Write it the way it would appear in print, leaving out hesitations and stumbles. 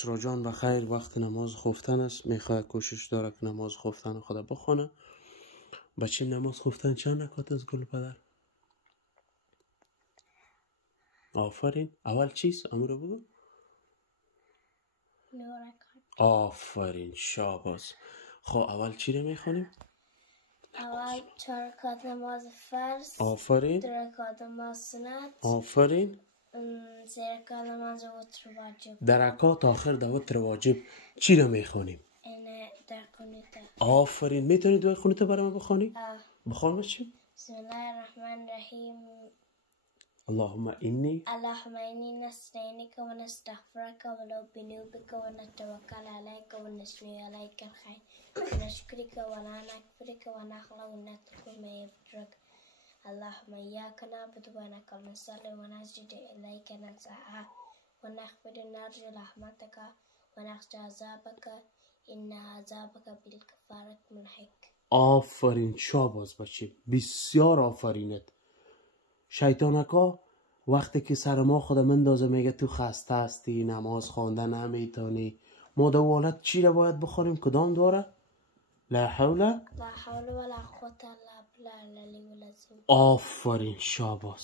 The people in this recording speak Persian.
اسرا جان بخیر، وقت نماز خفتن است. میخواد کوشش داره که نماز خفتن خود بخونه. بچه نماز خفتن چند رکعت از گل پدر؟ آفرین. اول چیست؟ امورو بگو. 9 رکعت. آفرین، شاباس. خب اول چی رو میخونیم؟ اول 4 رکعت نماز فرض. آفرین. 2 رکعت نماز سنت. آفرین. 3 رکعت نماز وتر واجب. در رکعات آخر در وتر واجب چی رو میخونیم؟ این در قنوته. آفرین. میتونی دعای قنوت برای من بخونی؟ بخون بچه. بسم الله الرحمن الرحیم. اللهم إني نستعينك ونستغفرك ونؤمن بك ونتوكل عليك ونثني عليك الخير ونشكرك ولا نكفرك ونخلع ونترك ما يفجرك اللهم إياك نعبد ونك نصلي ونسجد إليك نسعى ونخفض نرجو رحمتك ونخشى عذابك إن عذابك بالكفارة ملحق. آفرین، شاباس بچه، بسیار آفرینت. شیطانکا وقتی که سر ما خود مندازه میگه تو خسته هستی، نماز خوانده نمیتونی، ما دوالت چی رو باید بخوریم؟ کدام دوره؟ لا حول ولا قوة إلا بالله العلي العظيم. آفرین، شاباس.